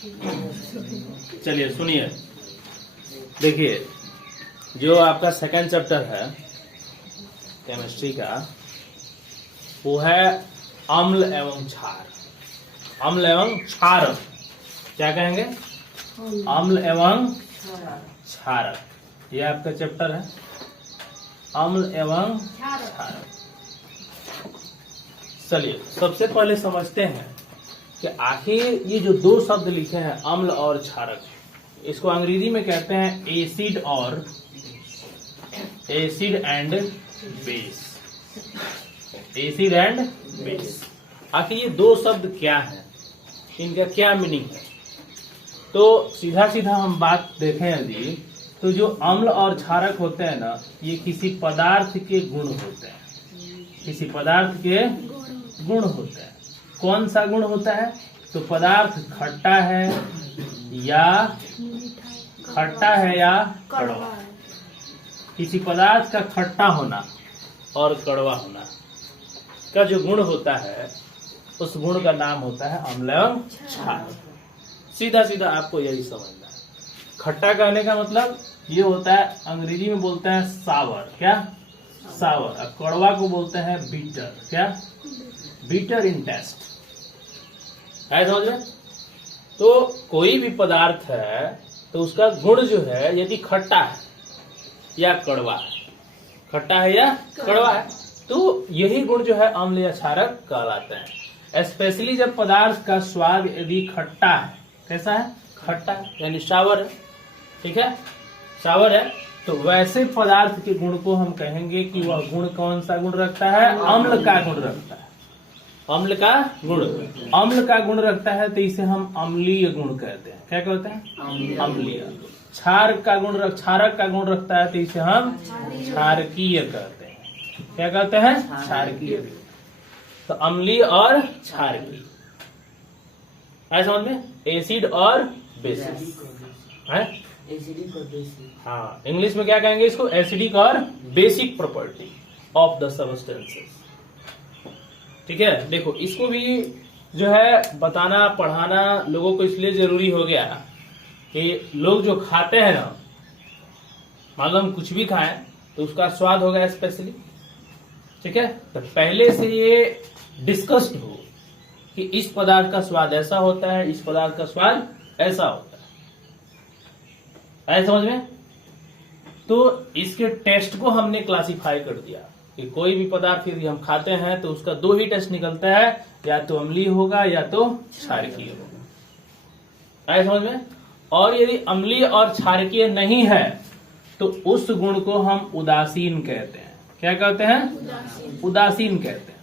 चलिए सुनिए, देखिए जो आपका सेकंड चैप्टर है केमिस्ट्री का, वो है अम्ल एवं क्षार। अम्ल एवं क्षार क्या कहेंगे? अम्ल एवं क्षार, ये आपका चैप्टर है अम्ल एवं क्षार। चलिए सबसे पहले समझते हैं कि आखिर ये जो दो शब्द लिखे हैं अम्ल और क्षारक, इसको अंग्रेजी में कहते हैं acid and base. Acid and base, आखिर ये दो शब्द क्या हैं, इनका क्या मीनिंग है? तो सीधा सीधा हम बात देखें यदि, तो जो अम्ल और क्षारक होते हैं ना, ये किसी पदार्थ के गुण होते हैं, किसी पदार्थ के गुण होते हैं। कौन सा गुण होता है? तो पदार्थ खट्टा है या कड़वा। किसी पदार्थ का खट्टा होना और कड़वा होना का जो गुण होता है, उस गुण का नाम होता है अम्ल एवं क्षार। सीधा सीधा आपको यही समझना है। खट्टा कहने का मतलब ये होता है, अंग्रेजी में बोलते हैं सावर, क्या सावर। अब कड़वा को बोलते हैं बीटर, क्या बीटर इन टेस्ट है, समझ में? तो कोई भी पदार्थ है तो उसका गुण जो है यदि खट्टा है या कड़वा है, खट्टा है या कड़वा है, तो यही गुण जो है अम्ल या क्षारक कहलाते हैं। स्पेशली जब पदार्थ का स्वाद यदि खट्टा है, कैसा है? खट्टा, यानी सावर है, ठीक है, सावर है, तो वैसे पदार्थ के गुण को हम कहेंगे कि वह गुण कौन सा गुण रखता है? अम्ल का गुण रखता है। अम्ल का गुण, अम्ल का गुण रखता है तो इसे हम अम्लीय गुण कहते हैं। क्या कहते हैं? अम्लीय। क्षारक का गुण रखता है तो इसे हम क्षारकीय कहते हैं। क्या कहते हैं? क्षारकीय। तो अम्लीय और क्षारकीय है, समझ में? एसिड और बेसिक है, एसिडिक और बेसिक। हाँ, इंग्लिश में क्या कहेंगे इसको? एसिडिक और basic property of the substances. ठीक है, देखो इसको भी जो है बताना पढ़ाना लोगों को इसलिए जरूरी हो गया कि लोग जो खाते हैं ना, मान लो हम कुछ भी खाएं तो उसका स्वाद होगा स्पेशली, ठीक है, तो पहले से ये डिस्कस्ड हो कि इस पदार्थ का स्वाद ऐसा होता है, इस पदार्थ का स्वाद ऐसा होता है, समझ में? तो इसके टेस्ट को हमने क्लासिफाई कर दिया कि कोई भी पदार्थ यदि हम खाते हैं तो उसका दो ही टेस्ट निकलता है, या तो अम्लीय होगा या तो क्षारकीय होगा, है समझ में? और यदि अम्लीय और क्षारकीय नहीं है तो उस गुण को हम उदासीन कहते हैं। क्या कहते हैं? उदासीन कहते हैं,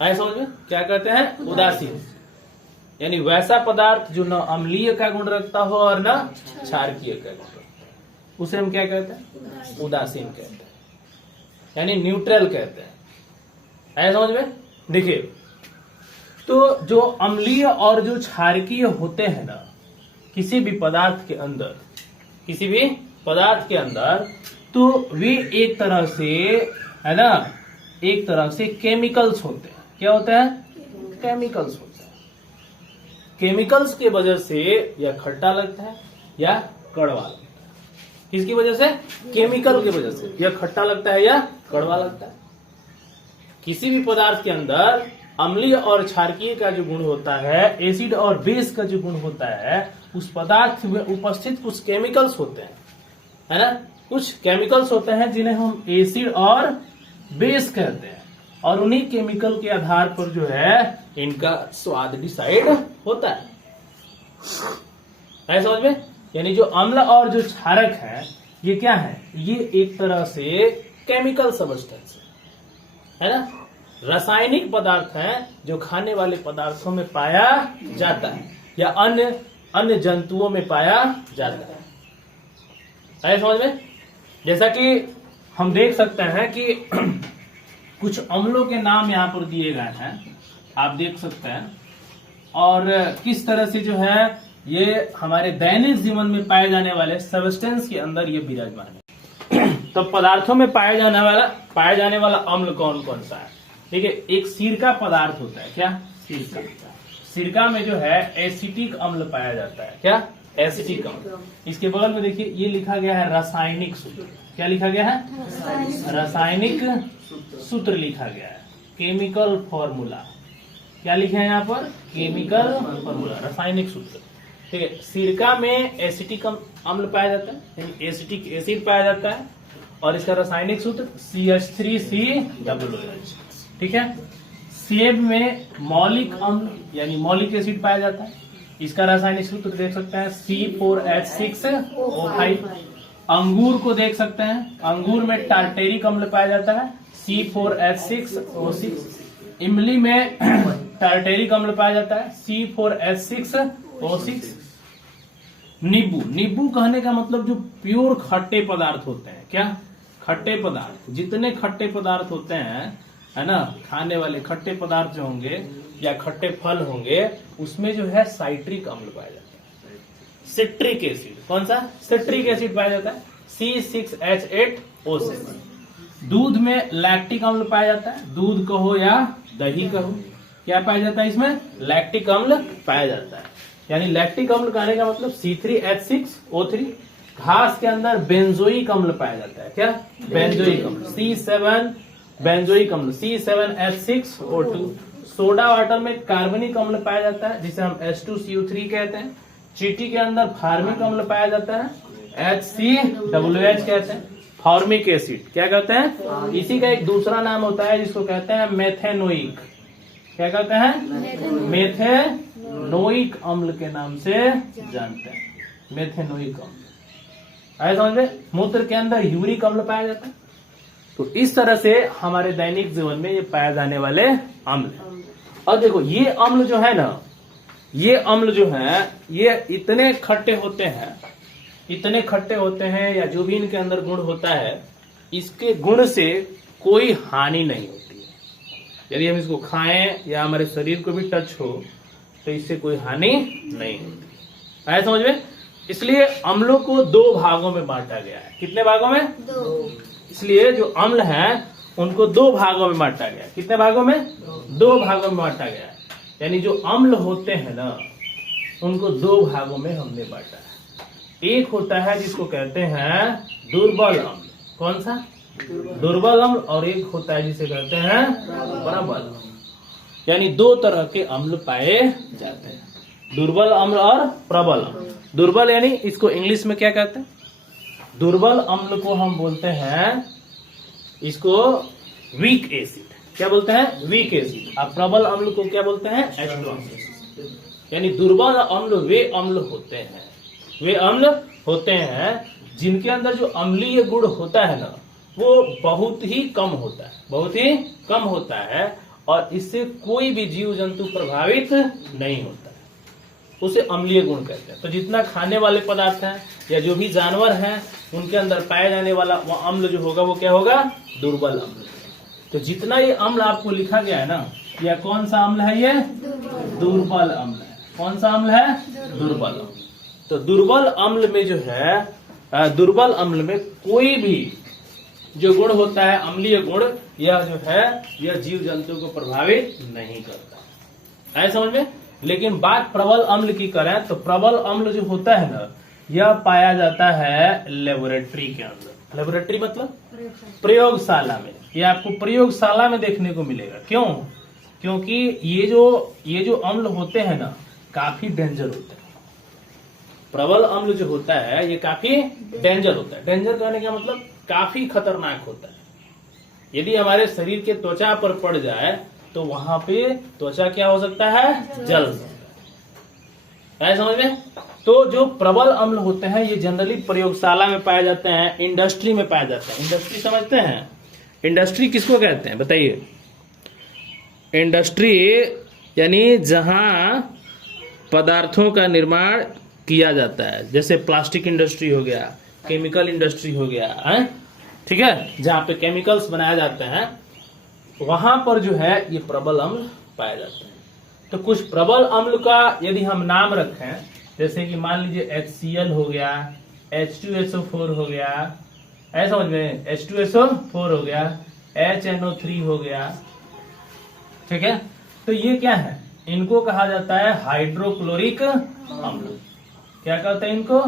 है समझ में? क्या कहते हैं? उदासीन। यानी वैसा पदार्थ जो न अम्लीय का गुण रखता हो और न क्षारकीय का गुण रखता है, उसे हम क्या कहते हैं? उदासीन कहते हैं, यानी न्यूट्रल कहते हैं, है समझ में? देखिए, तो जो अम्लीय और जो क्षारकीय होते हैं ना किसी भी पदार्थ के अंदर, किसी भी पदार्थ के अंदर, तो वे एक तरह से, है ना, एक तरह से केमिकल्स होते हैं। क्या होते हैं? केमिकल्स होते हैं। केमिकल्स के वजह से या खट्टा लगता है या कड़वा लगता है। किसकी वजह से? केमिकल की वजह से या खट्टा लगता है या कड़वा लगता है। किसी भी पदार्थ के अंदर अम्लीय और क्षारकीय का जो गुण होता है, एसिड और बेस का जो गुण होता है, उस पदार्थ में उपस्थित कुछ केमिकल्स होते हैं, है ना, कुछ केमिकल्स होते हैं जिन्हें हम एसिड और बेस कहते हैं, और उन्हीं केमिकल के आधार पर जो है इनका स्वाद डिसाइड होता है, समझ में? यानी जो अम्ल और जो क्षारक है ये क्या है? ये एक तरह से केमिकल सब्सटेंस है ना, रासायनिक पदार्थ है जो खाने वाले पदार्थों में पाया जाता है या अन्य जंतुओं में पाया जाता है, समझ में? जैसा कि हम देख सकते हैं कि कुछ अम्लों के नाम यहाँ पर दिए गए हैं, आप देख सकते हैं, और किस तरह से जो है ये हमारे दैनिक जीवन में पाए जाने वाले सब्सटेंस के अंदर ये विराजमान है। तो पदार्थों में पाए जाने वाला अम्ल कौन कौन सा है? ठीक है, एक सिरका पदार्थ होता है। क्या? सिरका में जो है एसिटिक अम्ल पाया जाता है। क्या? एसिटिक अम्ल। इसके बगल में देखिए ये लिखा गया है रासायनिक सूत्र। क्या लिखा गया है? रासायनिक सूत्र लिखा गया है, केमिकल फॉर्मूला। क्या लिखा है यहाँ पर? केमिकल फॉर्मूला, रासायनिक सूत्र। ठीक है, सिरका में एसिटिक अम्ल पाया जाता है, यानी एसिटिक एसिड पाया जाता है, और इसका रासायनिक सूत्र CH3COOH। ठीक है, सेब में मौलिक अम्ल यानी मौलिक एसिड पाया जाता है, इसका रासायनिक सूत्र देख सकते हैं C4H6O5। अंगूर को देख सकते हैं, अंगूर में टार्टेरिक अम्ल पाया जाता है, C4H6O6। इमली में टार्टेरिक अम्ल पाया जाता है, C4H6O6। नींबू, नींबू कहने का मतलब जो प्योर खट्टे पदार्थ होते हैं। क्या? खट्टे पदार्थ, जितने खट्टे पदार्थ होते हैं, है ना, खाने वाले खट्टे पदार्थ जो होंगे या खट्टे फल होंगे, उसमें जो है साइट्रिक अम्ल पाया जाता है। सिट्रिक एसिड, कौन सा? सिट्रिक एसिड पाया जाता है, C6H8O6। दूध में लैक्टिक अम्ल पाया जाता है, दूध कहो या दही कहो, क्या पाया जाता है इसमें? लैक्टिक अम्ल पाया जाता है। यानी लैक्टिक अम्ल कहने का मतलब C3H6O3। घास के अंदर बेंजोइक अम्ल पाया जाता है। क्या? बेंजोइक अम्ल, C7 बेंजोइक अम्ल, C7H6O2। सोडा वाटर में कार्बनिक अम्ल पाया जाता है, जिसे हम H2CO3 कहते हैं। चींटी के अंदर फार्मिक अम्ल पाया जाता है, HCOOH कहते हैं। फॉर्मिक एसिड क्या कहते हैं? इसी का एक दूसरा नाम होता है जिसको कहते हैं मेथेनोइक। क्या कहते हैं? मेथेनोइक अम्ल के नाम से जानते हैं, मेथेनोइक अम्ल। आए समझ में? मूत्र के अंदर यूरिक अम्ल पाया जाता है। तो इस तरह से हमारे दैनिक जीवन में ये पाए जाने वाले अम्ल हैं। और देखो ये अम्ल जो है ना, ये अम्ल जो है ये इतने खट्टे होते हैं, इतने खट्टे होते हैं, या जो भी इनके अंदर गुण होता है, इसके गुण से कोई हानि नहीं होती है। यदि हम इसको खाएं या हमारे शरीर को भी टच हो तो इससे कोई हानि नहीं होती। आया समझ में? इसलिए अम्लों को दो भागों में बांटा गया है। कितने भागों में? दो। इसलिए जो अम्ल हैं उनको दो भागों में बांटा गया है। कितने भागों में? दो भागों में बांटा गया है। यानी जो अम्ल होते हैं ना, उनको दो भागों में हमने बांटा है। एक होता है जिसको कहते हैं दुर्बल अम्ल। कौन सा? दुर्बल अम्ल। और एक होता है जिसे कहते हैं प्रबल अम्ल। यानी दो तरह के अम्ल पाए जाते हैं, दुर्बल अम्ल और प्रबल अम्ल। दुर्बल यानी इसको इंग्लिश में क्या कहते हैं? दुर्बल अम्ल को हम बोलते हैं इसको वीक एसिड। क्या बोलते हैं? Weak acid. और प्रबल अम्ल को क्या बोलते हैं? Strong acid. यानी दुर्बल अम्ल वे अम्ल होते हैं, वे अम्ल होते हैं जिनके अंदर जो अम्लीय गुण होता है ना, वो बहुत ही कम होता है, बहुत ही कम होता है, और इससे कोई भी जीव जंतु प्रभावित नहीं होता है। उसे अम्लीय गुण कहते हैं। तो जितना खाने वाले पदार्थ हैं या जो भी जानवर हैं, उनके अंदर पाया जाने वाला वो अम्ल जो होगा वो क्या होगा? दुर्बल अम्ल। तो जितना ये अम्ल आपको लिखा गया है ना, यह कौन सा अम्ल है? ये दुर्बल अम्ल है। कौन सा अम्ल है? दुर्बल अम्ल। तो दुर्बल अम्ल में जो है, दुर्बल अम्ल में कोई भी जो गुण होता है, अम्लीय गुण, यह जो है यह जीव जंतु को प्रभावित नहीं करता। ऐसा समझ में? लेकिन बात प्रबल अम्ल की करें तो प्रबल अम्ल जो होता है ना, यह पाया जाता है लेबोरेटरी के अंदर। लेबोरेटरी मतलब प्रयोगशाला में। यह आपको प्रयोगशाला में देखने को मिलेगा। क्यों? क्योंकि ये जो अम्ल होते हैं ना, काफी डेंजर होते हैं। प्रबल अम्ल जो होता है ये काफी डेंजर होता है। डेंजर कहने का मतलब काफी खतरनाक होता है। यदि हमारे शरीर के त्वचा पर पड़ जाए तो वहां पे त्वचा क्या हो सकता है? जल सकता है। समझ में? तो जो प्रबल अम्ल होते हैं ये जनरली प्रयोगशाला में पाए जाते हैं, इंडस्ट्री में पाए जाते हैं। इंडस्ट्री समझते हैं? इंडस्ट्री किसको कहते हैं बताइए? इंडस्ट्री यानी जहां पदार्थों का निर्माण किया जाता है, जैसे प्लास्टिक इंडस्ट्री हो गया, केमिकल इंडस्ट्री हो गया है, ठीक है, जहाँ पे केमिकल्स बनाए जाते हैं, वहां पर जो है ये प्रबल अम्ल पाए जाते हैं। तो कुछ प्रबल अम्ल का यदि हम नाम रखें, जैसे कि मान लीजिए HCl हो गया, H2SO4 हो गया, ऐसा समझ में, H2SO4 हो गया, HNO3 हो गया, ठीक है। तो ये क्या है? इनको कहा जाता है हाइड्रोक्लोरिक अम्ल। क्या कहते हैं इनको?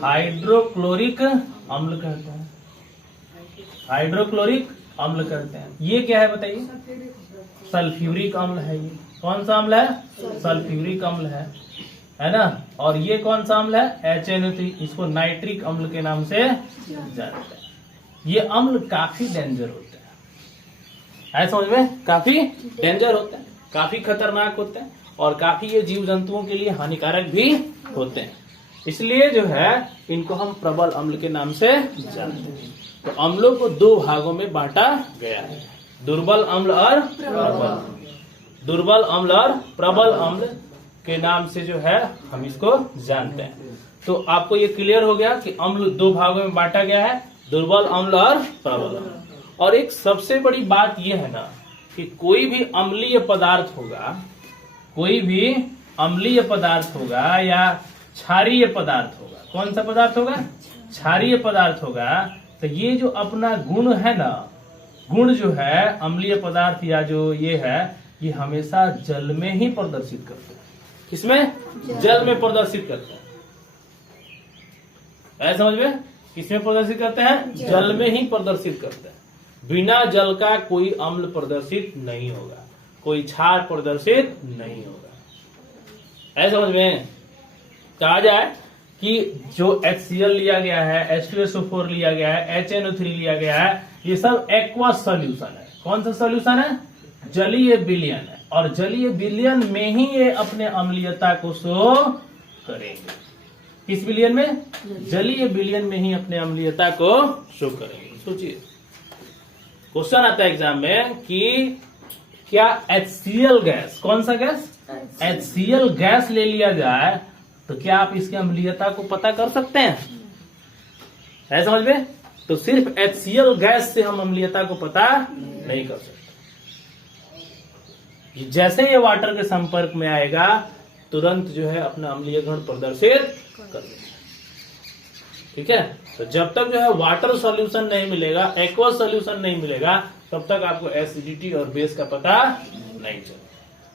हाइड्रोक्लोरिक अम्ल कहते हैं। हाइड्रोक्लोरिक अम्ल कहते हैं। ये क्या है बताइए? सल्फ्यूरिक अम्ल है। ये कौन सा अम्ल है? सल्फ्यूरिक अम्ल है ना। और ये कौन सा अम्ल है? HNO3। इसको नाइट्रिक अम्ल के नाम से जानते हैं। ये अम्ल काफी डेंजर होते हैं, समझ में? काफी डेंजर होते हैं, काफी खतरनाक होते हैं और काफी ये जीव जंतुओं के लिए हानिकारक भी होते हैं। इसलिए जो है इनको हम प्रबल अम्ल के नाम से जानते हैं। तो अम्लों को दो भागों में बांटा गया है, दुर्बल अम्ल और प्रबल। दुर्बल अम्ल और प्रबल अम्ल के नाम से जो है हम इसको जानते हैं। तो आपको ये क्लियर हो गया कि अम्ल दो भागों में बांटा गया है, दुर्बल अम्ल और प्रबल अम्ल। और एक सबसे बड़ी बात यह है ना कि कोई भी अम्लीय पदार्थ होगा, कोई भी अम्लीय पदार्थ होगा या क्षारीय पदार्थ होगा, कौन सा पदार्थ होगा? क्षारीय पदार्थ होगा। तो ये जो अपना गुण है ना, गुण जो है अम्लीय पदार्थ या जो ये है, ये हमेशा जल में ही प्रदर्शित करते हैं। किसमें? जल में प्रदर्शित करते हैं। ऐसा समझ में? किसमें प्रदर्शित करते हैं? जल में ही प्रदर्शित करते हैं। बिना जल का कोई अम्ल प्रदर्शित नहीं होगा, कोई क्षार प्रदर्शित नहीं होगा। ऐसा समझ में? कहा जाए कि जो HCl लिया गया है, H2SO4 लिया गया है, HNO3 लिया गया है, ये सब एक्वस सॉल्यूशन है। कौन सा सॉल्यूशन है? जलीय विलयन है। और जलीय विलयन में ही ये अपने अम्लीयता को शो करेंगे। किस विलयन में? जलीय विलयन में ही अपने अम्लीयता को शो करेंगे। सोचिए, क्वेश्चन आता है एग्जाम में कि क्या HCl गैस, कौन सा गैस? HCl गैस ले लिया जाए तो क्या आप इसकी अम्लीयता को पता कर सकते हैं? है समझ में? तो सिर्फ HCl गैस से हम अम्लीयता को पता नहीं कर सकते। जैसे ये वाटर के संपर्क में आएगा तुरंत जो है अपना अम्लीय गुण प्रदर्शित कर देगा। ठीक है? तो जब तक जो है वाटर सॉल्यूशन नहीं मिलेगा, एक्वस सॉल्यूशन नहीं मिलेगा, तब तक आपको एसिडिटी और बेस का पता नहीं चलेगा,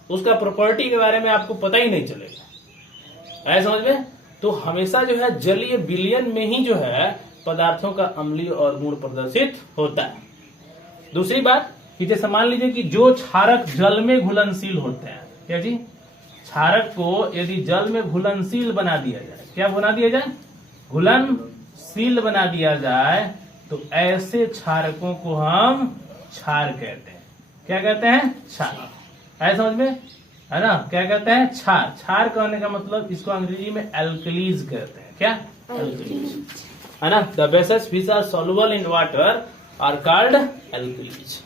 उसका प्रॉपर्टी के बारे में आपको पता ही नहीं चलेगा। ऐसा समझ में? तो हमेशा जो है जलीय विलयन में ही जो है पदार्थों का अम्लीय और गुण प्रदर्शित होता है। दूसरी बात कि जैसे मान लीजिए कि जो क्षारक जल में घुलनशील होते हैं, क्या जी? क्षारक को यदि जल में घुलनशील बना दिया जाए, क्या बना दिया जाए? घुलनशील बना दिया जाए, तो ऐसे क्षारकों को हम क्षार कहते हैं। क्या कहते हैं? क्षार। ऐसा समझ में? है ना? क्या कहते हैं? क्षार। क्षार कहने का मतलब इसको अंग्रेजी में एल्कलीज कहते हैं। क्या? एल्कलीज, है ना? The bases which are soluble in water are called alkalis.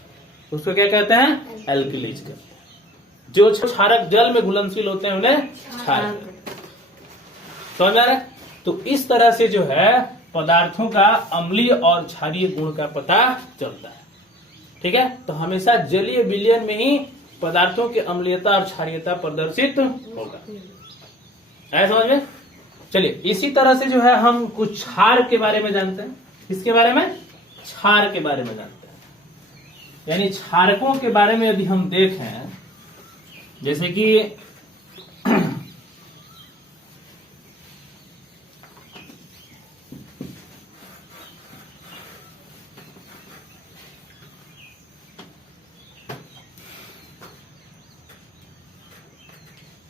उसको क्या कहते हैं? एल्कलीज कहते हैं। जो क्षारक जल में घुलनशील होते हैं उन्हें क्षार कहते हैं। समझ आ रहा है? तो इस तरह से जो है पदार्थों का अम्लीय और क्षारीय गुण का पता चलता है। ठीक है? तो हमेशा जलीय विलयन में ही पदार्थों की अम्लीयता और क्षारीयता प्रदर्शित होगा। है समझ में? चलिए, इसी तरह से जो है हम कुछ क्षार के बारे में जानते हैं। किसके बारे में? क्षार के बारे में जानते हैं। यानी क्षारकों के बारे में यदि हम देखें, जैसे कि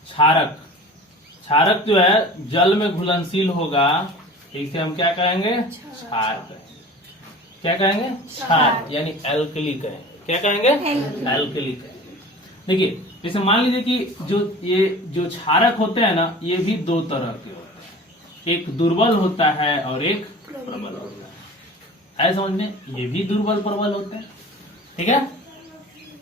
क्षारक, क्षारक जो है जल में घुलनशील होगा, इसे हम क्या कहेंगे? क्षार कहेंगे। क्या कहेंगे? क्षार, यानी एल्कली कहेंगे। क्या कहेंगे? एल्कली कहेंगे। देखिए, जैसे मान लीजिए कि जो क्षारक होते हैं ना, ये भी दो तरह के होते हैं, एक दुर्बल होता है और एक प्रबल होता है। ऐसा समझ में? ये भी दुर्बल प्रबल होते हैं। ठीक है?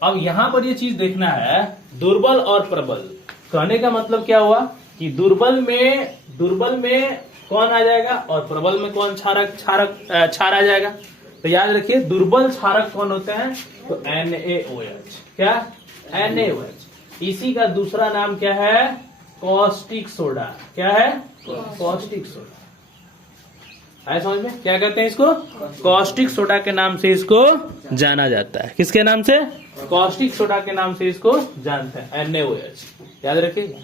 अब यहाँ पर ये चीज देखना है, दुर्बल और प्रबल कहने का मतलब क्या हुआ कि दुर्बल में कौन आ जाएगा और प्रबल में कौन क्षार आ जाएगा। तो याद रखिए, दुर्बल क्षारक कौन होते हैं? तो NaOH। क्या? NaOH। इसी का दूसरा नाम क्या है? Caustic soda. क्या है? Caustic soda. आया समझ में? क्या कहते हैं इसको? कॉस्टिक सोडा के नाम से इसको जाना जाता है। किसके नाम से? कॉस्टिक सोडा के नाम से इसको जानते हैं, NaOH। याद रखिएगा।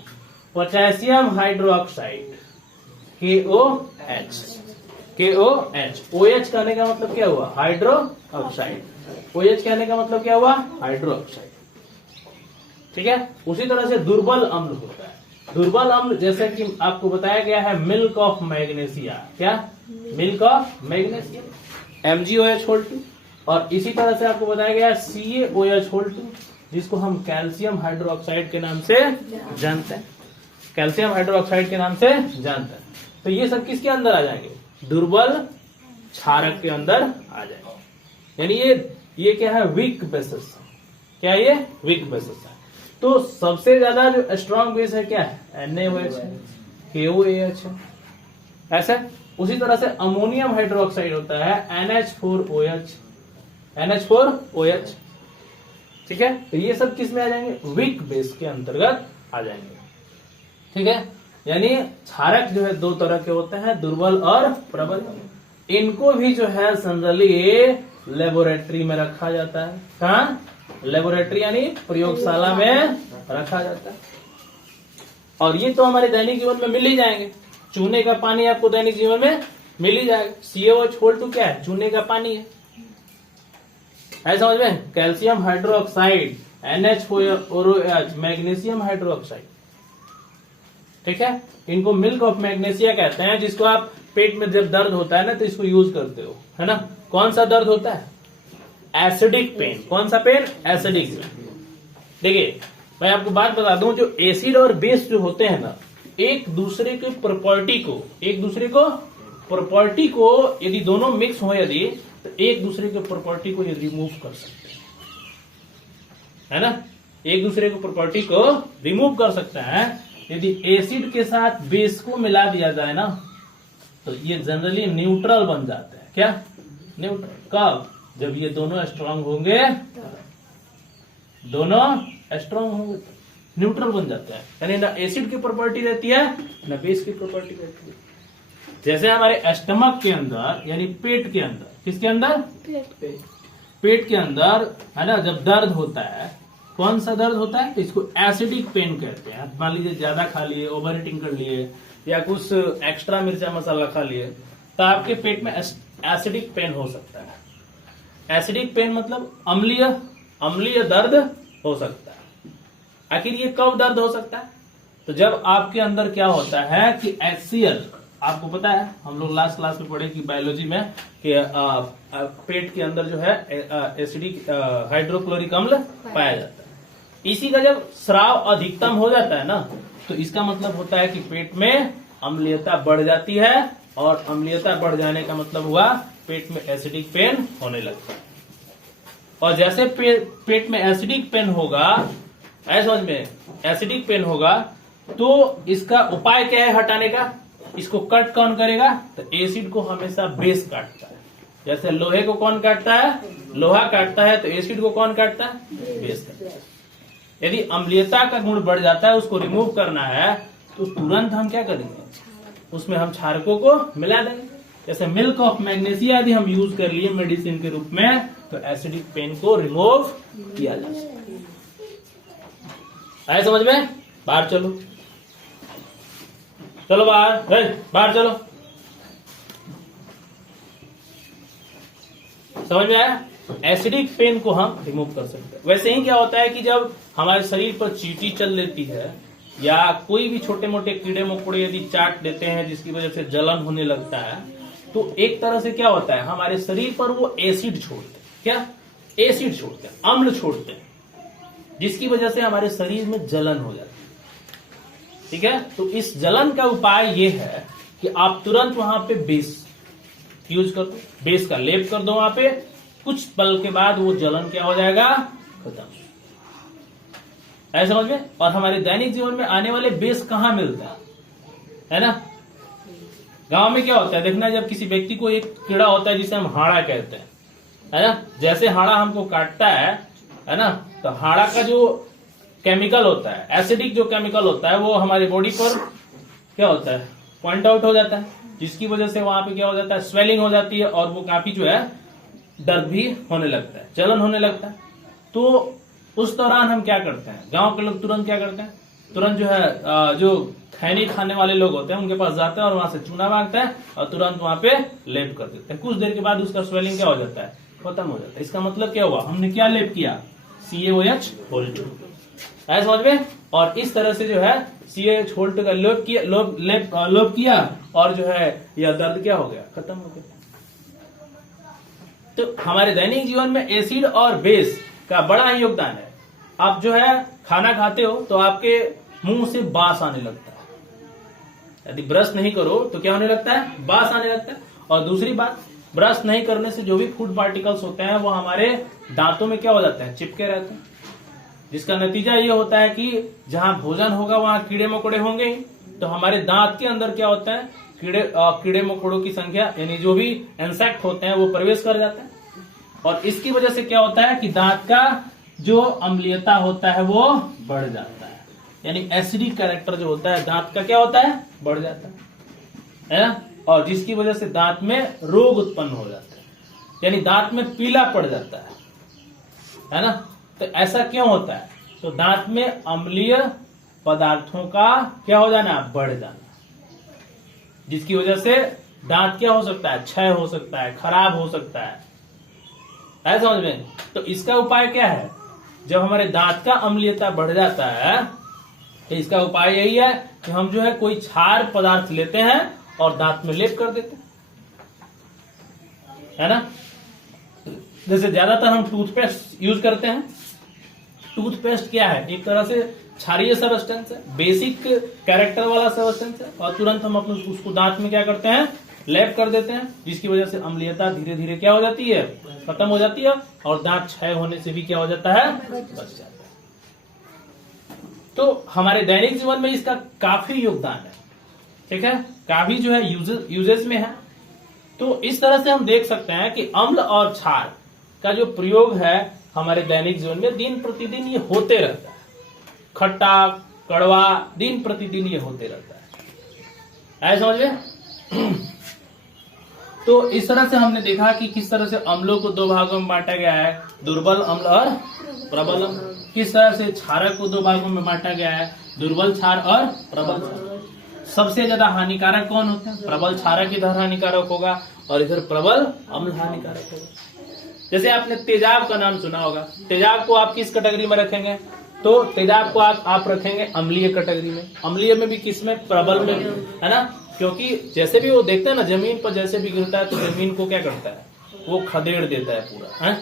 Potassium hydroxide, KOH। KOH, OH कहने का मतलब क्या हुआ? Hydro oxide. OH कहने का मतलब क्या हुआ? Hydro oxide. ठीक है। उसी तरह से दुर्बल अम्ल होता है। दुर्बल अम्ल जैसे कि आपको बताया गया है मिल्क ऑफ मैग्नीशिया। क्या? Milk of magnesia, MgOH2। और इसी तरह से आपको बताया गया है CaOH2, जिसको हम कैल्शियम हाइड्रोक्साइड के नाम से जानते हैं। कैल्शियम हाइड्रोक्साइड के नाम से जानते हैं। तो ये सब किसके अंदर आ जाएंगे? दुर्बल क्षारक के अंदर आ जाएंगे। यानी ये क्या है? Weak bases. क्या ये? वीक बेसिस है। तो सबसे ज्यादा जो स्ट्रॉन्ग बेस है क्या है? NaOH है, KOAH है। ऐसा उसी तरह से अमोनियम हाइड्रोक्साइड होता है NH4OH। NH4OH। ठीक है। तो ये सब किस में आ जाएंगे? वीक बेस के अंतर्गत आ जाएंगे। ठीक है। यानी क्षारक जो है दो तरह के होते हैं, दुर्बल और प्रबल। इनको भी जो है जनरली लेबोरेटरी में रखा जाता है। कहाँ? लेबोरेटरी यानी प्रयोगशाला में रखा जाता है। और ये तो हमारे दैनिक जीवन में मिल ही जाएंगे। चूने का पानी आपको दैनिक जीवन में मिल ही जाएगा। CaOH2 क्या है? चूने का पानी है। ऐसा समझ में? Calcium hydroxide, NH4OH, magnesium hydroxide. ठीक है। इनको मिल्क ऑफ मैग्नीशिया कहते हैं, जिसको आप पेट में जब दर्द होता है ना तो इसको यूज करते हो, है ना। कौन सा दर्द होता है? Acidic pain. कौन सा पेन? एसिडिक। देखिए मैं आपको बात बता दूं, जो एसिड और बेस जो होते हैं ना, एक दूसरे के प्रॉपर्टी को यदि दोनों मिक्स हो यदि, तो एक दूसरे के प्रॉपर्टी को ये रिमूव कर सकते हैं, है ना। एक दूसरे के प्रॉपर्टी को रिमूव कर सकते हैं। यदि एसिड के साथ बेस को मिला दिया जाए ना, तो ये जनरली न्यूट्रल बन जाते हैं। क्या? न्यूट्रल। कब? जब ये दोनों स्ट्रांग होंगे, न्यूट्रल बन जाता है। यानी ना एसिड की प्रॉपर्टी रहती है ना बेस की प्रॉपर्टी रहती है। जैसे हमारे स्टमक के अंदर यानी पेट के अंदर, किसके अंदर? पेट के अंदर, है ना। जब दर्द होता है, कौन सा दर्द होता है? तो इसको एसिडिक पेन कहते हैं। मान लीजिए ज्यादा खा लिए, ओवर ईटिंग कर लिए, या कुछ एक्स्ट्रा मिर्चा मसाला खा लिए, तो आपके पेट में एसिडिक पेन हो सकता है। एसिडिक पेन मतलब अम्लीय दर्द हो सकता है। आखिर ये कब दर्द हो सकता है? तो जब आपके अंदर क्या होता है कि HCl, आपको पता है हम लोग लास्ट क्लास में पढ़े कि बायोलॉजी में कि पेट के अंदर जो है एसिडिक हाइड्रोक्लोरिक अम्ल पाया जाता है। इसी का जब स्राव अधिकतम हो जाता है ना, तो इसका मतलब होता है कि पेट में अम्लीयता बढ़ जाती है, और अम्लीयता बढ़ जाने का मतलब हुआ पेट में एसिडिक पेन होने लगता है। और जैसे पेट में एसिडिक पेन होगा, ऐसा समझ में, एसिडिक पेन होगा, तो इसका उपाय क्या है हटाने का? इसको कट कौन करेगा? तो एसिड को हमेशा बेस काटता है। जैसे लोहे को कौन काटता है? लोहा काटता है। तो एसिड को कौन काटता है? बेस काटता है। यदि अम्लीयता का गुण बढ़ जाता है, उसको रिमूव करना है, तो तुरंत हम क्या करेंगे? उसमें हम क्षारकों को मिला देंगे। जैसे मिल्क ऑफ मैग्नीशिया यदि हम यूज कर लिए मेडिसिन के रूप में, तो एसिडिक पेन को रिमूव किया जा सकता है। आए समझ में? बाहर चलो, चलो बाहर चलो। समझ में आया? एसिडिक पेन को हम रिमूव कर सकते हैं। वैसे ही क्या होता है कि जब हमारे शरीर पर चींटी चल लेती है, या कोई भी छोटे मोटे कीड़े मकोड़े यदि चाट देते हैं, जिसकी वजह से जलन होने लगता है, तो एक तरह से क्या होता है, हमारे शरीर पर वो एसिड छोड़ते हैं। क्या? एसिड छोड़ते हैं, अम्ल छोड़ते हैं, जिसकी वजह से हमारे शरीर में जलन हो जाती है। ठीक है। तो इस जलन का उपाय ये है कि आप तुरंत वहां पे बेस यूज कर दो, बेस का लेप कर दो वहां पे। कुछ पल के बाद वो जलन क्या हो जाएगा? खत्म। ऐसा समझ में? और हमारे दैनिक जीवन में आने वाले बेस कहाँ मिलता है ना। गांव में क्या होता है, देखना, जब किसी व्यक्ति को एक कीड़ा होता है जिसे हम हाड़ा कहते हैं, है ना। जैसे हाड़ा हमको काटता है ना, तो हाड़ा का जो केमिकल होता है, एसिडिक जो केमिकल होता है, वो हमारी बॉडी पर क्या होता है? पॉइंट आउट हो जाता है जिसकी वजह से वहां पे क्या हो जाता है, स्वेलिंग हो जाती है और वो काफी जो है दर्द भी होने लगता है, जलन होने लगता है। तो उस दौरान हम क्या करते हैं, गांव के लोग तुरंत क्या करते हैं, तुरंत जो है जो खैनी खाने वाले लोग होते हैं उनके पास जाते हैं और वहां से चूना मांगते हैं और तुरंत वहां पे लेप कर देते हैं। कुछ देर के बाद उसका स्वेलिंग क्या हो जाता है, खत्म हो जाता है। इसका मतलब क्या हुआ, हमने क्या लेप किया, CaOH होल्ट, है समझ में। और इस तरह से जो है CaOH होल्ट का लेप किया और जो है यह दर्द क्या हो गया, खत्म हो गया। तो हमारे दैनिक जीवन में एसिड और बेस का बड़ा ही योगदान है। आप जो है खाना खाते हो तो आपके मुंह से बास आने लगता है, यदि ब्रश नहीं करो तो क्या होने लगता है, बास आने लगता है। और दूसरी बात, ब्रश नहीं करने से जो भी फूड पार्टिकल्स होते हैं वो हमारे दांतों में क्या हो जाते हैं, चिपके रहते हैं, जिसका नतीजा ये होता है कि जहां भोजन होगा वहां कीड़े मकोड़े होंगे। तो हमारे दांत के अंदर क्या होता है, कीड़े मकोड़ों की संख्या यानी जो भी इंसेक्ट होते हैं वो प्रवेश कर जाते हैं और इसकी वजह से क्या होता है कि दांत का जो अम्लीयता होता है वो बढ़ जाता है, यानी एसिडिक कैरेक्टर जो होता है दांत का क्या होता है, बढ़ जाता है ना। और जिसकी वजह से दांत में रोग उत्पन्न हो जाता है, यानी दांत में पीला पड़ जाता है ना। तो ऐसा क्यों होता है, तो दांत में अम्लीय पदार्थों का क्या हो जाना, बढ़ जाना, जिसकी वजह से दांत क्या हो सकता है, क्षय हो सकता है, खराब हो सकता है समझ में। तो इसका उपाय क्या है, जब हमारे दांत का अम्लीयता बढ़ जाता है तो इसका उपाय यही है कि हम जो है कोई क्षार पदार्थ लेते हैं और दांत में लेप कर देते हैं, है ना। जैसे ज्यादातर हम टूथपेस्ट यूज करते हैं। टूथपेस्ट क्या है, एक तरह से क्षारीय सबस्टेंस है, बेसिक कैरेक्टर वाला सबस्टेंस है और तुरंत हम अपने उसको दांत में क्या करते हैं, लेप कर देते हैं, जिसकी वजह से अम्लीयता धीरे धीरे क्या हो जाती है, खत्म हो जाती है और दांत क्षय होने से भी क्या हो जाता है, बच जाता है। तो हमारे दैनिक जीवन में इसका काफी योगदान है, ठीक है, काफी जो है यूजेस में है। तो इस तरह से हम देख सकते हैं कि अम्ल और क्षार का जो प्रयोग है हमारे दैनिक जीवन में दिन प्रतिदिन ये होते रहता है, खट्टा कड़वा दिन प्रतिदिन ये होते रहता है समझ में। तो इस तरह से हमने देखा कि किस तरह से अम्लों को दो भागों में बांटा गया है, दुर्बल अम्ल और प्रबल अम्ल। किस तरह से क्षारक को दो भागों में बांटा गया है, दुर्बल क्षार और प्रबल क्षार। सबसे ज्यादा हानिकारक कौन होते हैं, प्रबल क्षारक इधर हानिकारक होगा और इधर प्रबल अम्ल हानिकारक होगा। जैसे आपने तेजाब का नाम सुना होगा, तेजाब को आप किस कैटेगरी में रखेंगे, तो तेजाब को आप रखेंगे अम्लीय कैटेगरी में। अम्लीय में भी किसमें, प्रबल में, है ना, क्योंकि जैसे भी वो देखते हैं ना जमीन पर जैसे भी गिरता है तो जमीन को क्या करता है, वो खदेड़ देता है पूरा, है।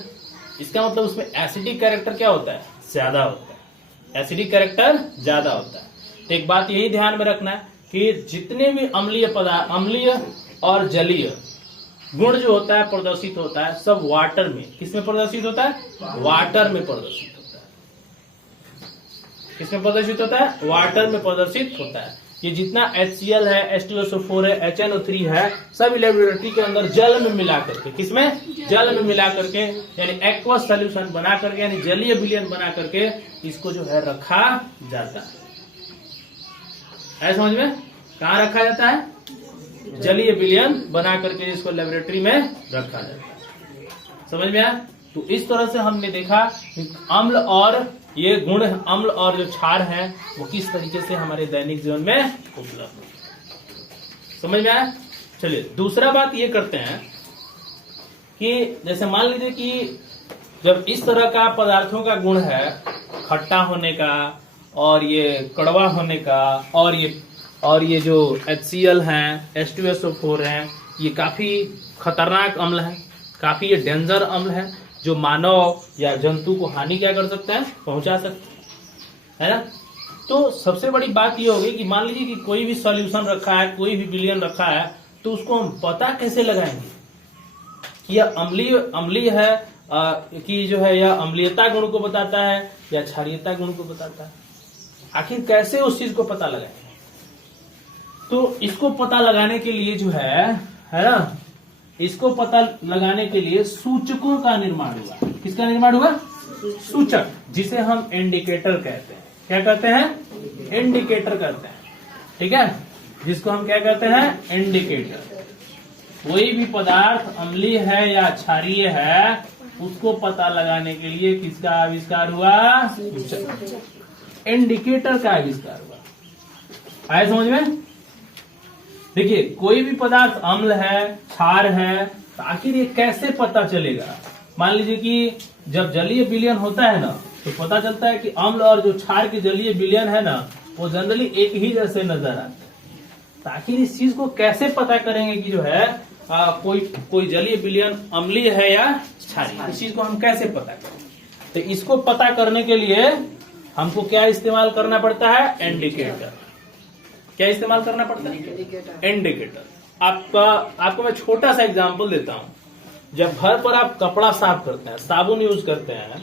इसका मतलब उसमें एसिडिक कैरेक्टर क्या होता है, ज्यादा होता है, एसिडिक कैरेक्टर ज्यादा होता है। तो एक बात यही ध्यान में रखना है कि जितने भी अम्लीय पदार्थ, अम्लीय और जलीय गुण जो होता है प्रदर्शित होता है सब वाटर में, किसमें प्रदर्शित होता है, वाटर में प्रदर्शित होता है। किसमें प्रदर्शित होता है, वाटर में प्रदर्शित होता है। ये जितना HCl है, H2SO4 है, HNO3 है, सब लेबोरेटरी के अंदर जल में मिला करके, किसमें, जल में मिला करके, यानी एक्वस सोल्यूशन बना करके, यानी जलीय विलयन बना करके इसको जो है रखा जाता है समझ में। कहाँ रखा जाता है, जलीय विलयन बना करके इसको लेबोरेटरी में रखा जाता है, समझ में आया। तो इस तरह से हमने देखा कि अम्ल और ये गुण, अम्ल और जो क्षार है वो किस तरीके से हमारे दैनिक जीवन में उपलब्ध है, समझ में आया। चलिए दूसरा बात ये करते हैं कि जैसे मान लीजिए कि जब इस तरह का पदार्थों का गुण है, खट्टा होने का और ये कड़वा होने का और ये जो HCl है, H2SO4 है, ये काफी खतरनाक अम्ल है, काफी ये डेंजर अम्ल है जो मानव या जंतु को हानि क्या कर सकता है, पहुंचा सकता है ना। तो सबसे बड़ी बात ये होगी कि मान लीजिए कि कोई भी सॉल्यूशन रखा है, कोई भी विलयन रखा है, तो उसको हम पता कैसे लगाएंगे कि यह अम्लीय है कि जो है यह अम्लीयता गुण को बताता है या क्षारीयता गुण को बताता है, आखिर कैसे उस चीज को पता लगाएंगे। तो इसको पता लगाने के लिए जो है ना, इसको पता लगाने के लिए सूचकों का निर्माण हुआ। किसका निर्माण हुआ, सूचक, जिसे हम इंडिकेटर कहते हैं। क्या कहते हैं, इंडिकेटर कहते हैं, ठीक है। जिसको हम क्या कहते हैं, इंडिकेटर। कोई भी पदार्थ अम्लीय है या क्षारीय है, उसको पता लगाने के लिए किसका आविष्कार हुआ, इंडिकेटर का आविष्कार हुआ। आए समझ में? देखिए, कोई भी पदार्थ अम्ल है, क्षार है, तो आखिर ये कैसे पता चलेगा? मान लीजिए कि जब जलीय विलयन होता है ना, तो पता चलता है कि अम्ल और जो क्षार के जलीय विलयन है ना, वो जनरली एक ही जैसे नजर आते हैं। तो आखिर इस चीज को कैसे पता करेंगे कि जो है कोई जलीय विलयन अम्लीय है या क्षारीय? इस चीज को हम कैसे पता करें? तो इसको पता करने के लिए हमको क्या इस्तेमाल करना पड़ता है, इंडिकेटर। क्या इस्तेमाल करना पड़ता है, इंडिकेटर। आपको मैं छोटा सा एग्जांपल देता हूं। जब घर पर आप कपड़ा साफ करते हैं, साबुन यूज करते हैं,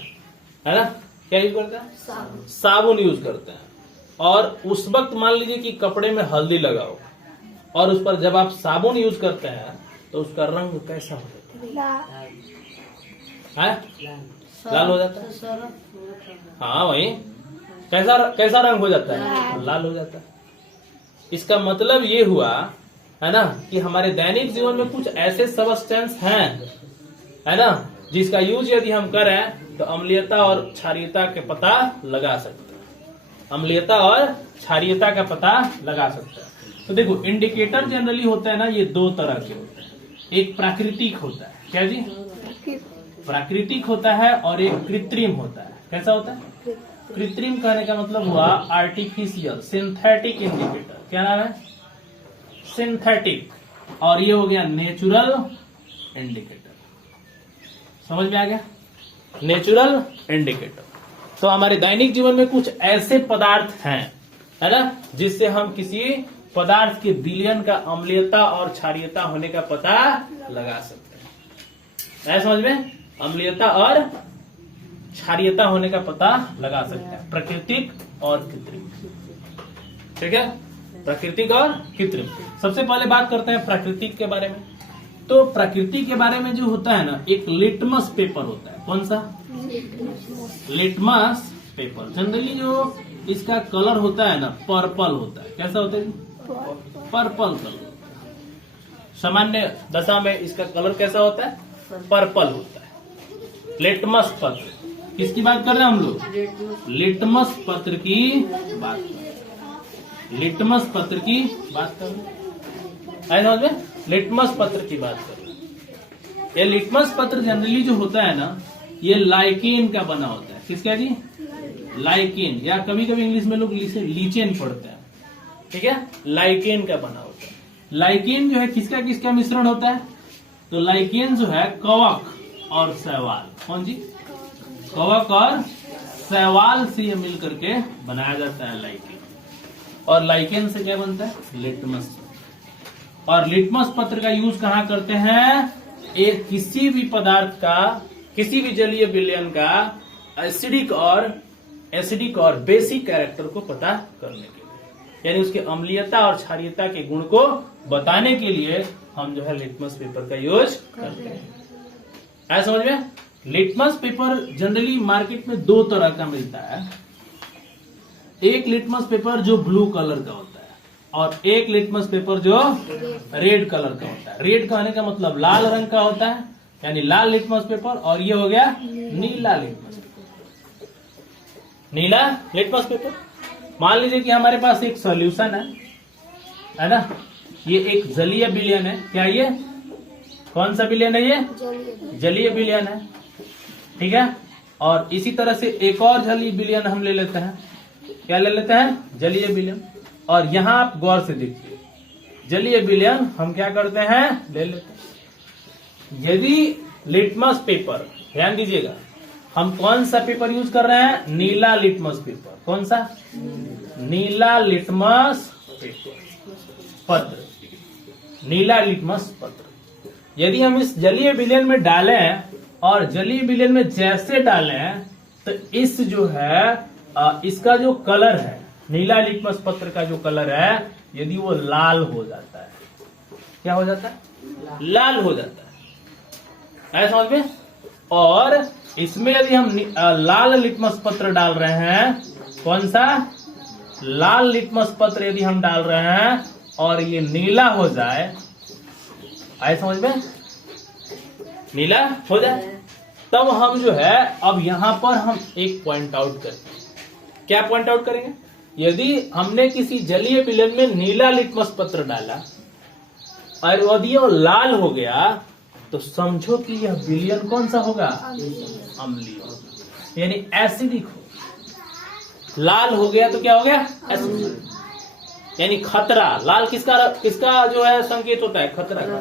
है ना? क्या यूज करते हैं, साबुन यूज करते हैं। और उस वक्त मान लीजिए कि कपड़े में हल्दी लगाओ, और उस पर जब आप साबुन यूज करते हैं तो उसका रंग कैसा हो जाता है? लाल हो जाता है। हाँ, वही कैसा रंग हो जाता है, लाल हो जाता है। इसका मतलब ये हुआ, है ना, कि हमारे दैनिक जीवन में कुछ ऐसे सब्सटेंस हैं, है ना, जिसका यूज यदि हम करें तो अम्लीयता और क्षारीयता के पता लगा सकते हैं। अम्लीयता और क्षारीयता का पता लगा सकते हैं। तो देखो, इंडिकेटर जनरली होता है ना, ये दो तरह के होते हैं। एक प्राकृतिक होता है, क्या जी, प्राकृतिक होता है, और एक कृत्रिम होता है। कैसा होता है? कृत्रिम कहने का मतलब हुआ आर्टिफिशियल, सिंथेटिक इंडिकेटर। क्या नाम है? सिंथेटिक। और ये हो गया नेचुरल इंडिकेटर। समझ में आ गया? Natural indicator. तो हमारे दैनिक जीवन में कुछ ऐसे पदार्थ हैं, है ना, जिससे हम किसी पदार्थ के विलयन का अम्लीयता और क्षारीयता होने का पता लगा सकते हैं। समझ में? अम्लीयता और क्षारीयता होने का पता लगा सकते हैं, प्राकृतिक और कृत्रिम। ठीक है, प्राकृतिक और कृत्रिम। सबसे पहले बात करते हैं प्राकृतिक के बारे में। तो प्राकृतिक के बारे में जो होता है ना, एक लिटमस पेपर होता है। कौन सा? Litmus paper. जनरली जो इसका कलर होता है ना, पर्पल होता है। कैसा होता है? Purple colour. सामान्य दशा में इसका कलर कैसा होता है? पर्पल होता है। लिटमस पत्र, किसकी बात कर रहे हैं हम लोग? लिटमस पत्र की बात कर रहे हैं। लिटमस पत्र की बात कर रहे हैं, समझ में? लिटमस पत्र की बात कर रहे हैं। ये लिटमस पत्र जनरली जो होता है ना, ये लाइकेन का बना होता है। किसका जी? लाइकेन, या कभी कभी इंग्लिश में लोग लीचेन पढ़ते हैं। ठीक है, लाइकेन का बना होता है। लाइकेन जो है किसका किसका मिश्रण होता है? तो लाइकेन जो है कवक और शैवाल। कौन जी? कवक और शैवाल से ये मिलकर के बनाया जाता है लाइकेन। और लाइकेन से क्या बनता है? लिटमस। और लिटमस पत्र का यूज कहाँ करते हैं? एक किसी भी पदार्थ का, किसी भी जलीय विलयन का एसिडिक और बेसिक कैरेक्टर को पता करने के लिए, यानी उसके अम्लीयता और क्षारीयता के गुण को बताने के लिए हम जो है लिटमस पेपर का यूज करते हैं। ऐसा समझ में? लिटमस पेपर जनरली मार्केट में दो तरह का मिलता है। एक लिटमस पेपर जो ब्लू कलर का होता है, और एक लिटमस पेपर जो रेड कलर का होता है। रेड कहने का मतलब लाल रंग का होता है, यानी लाल लिटमस पेपर। और ये हो गया नीला लिटमस पेपर। नीला लिटमस पेपर। मान लीजिए कि हमारे पास एक सॉल्यूशन है ना, ये एक जलीय विलयन है। क्या ये? कौन सा विलयन है? ये जलीय विलयन है। ठीक है, और इसी तरह से एक और जलीय विलयन हम ले लेते हैं। क्या ले लेते हैं? जलीय विलयन। और यहाँ आप गौर से देखिए, जलीय विलयन हम क्या करते हैं? ले लेते हैं। यदि लिटमस पेपर, ध्यान दीजिएगा, हम कौन सा पेपर यूज कर रहे हैं? नीला लिटमस पेपर। कौन सा? नीला लिटमस पत्र। नीला लिटमस पत्र यदि हम इस जलीय विलयन में डालें, और जलीय विलयन में जैसे डालें, तो इस जो है इसका जो कलर है, नीला लिटमस पत्र का जो कलर है, यदि वो लाल हो जाता है, क्या हो जाता है? लाल हो जाता है। ऐसा समझ में? और इसमें यदि हम लाल लिटमस पत्र डाल रहे हैं, कौन सा? लाल लिटमस पत्र यदि हम डाल रहे हैं, और ये नीला हो जाए, आए समझ में, नीला हो जाए, तब हम जो है अब यहां पर हम एक पॉइंट आउट करेंगे। क्या पॉइंट आउट करेंगे? यदि हमने किसी जलीय विलयन में नीला लिटमस पत्र डाला और यदि वो लाल हो गया तो समझो कि यह विलयन कौन सा होगा? अम्लीय होगा, यानी एसिडिक हो। लाल हो गया तो क्या हो गया? एसिडिक, यानी खतरा। लाल किसका जो है संकेत होता है? खतरा का,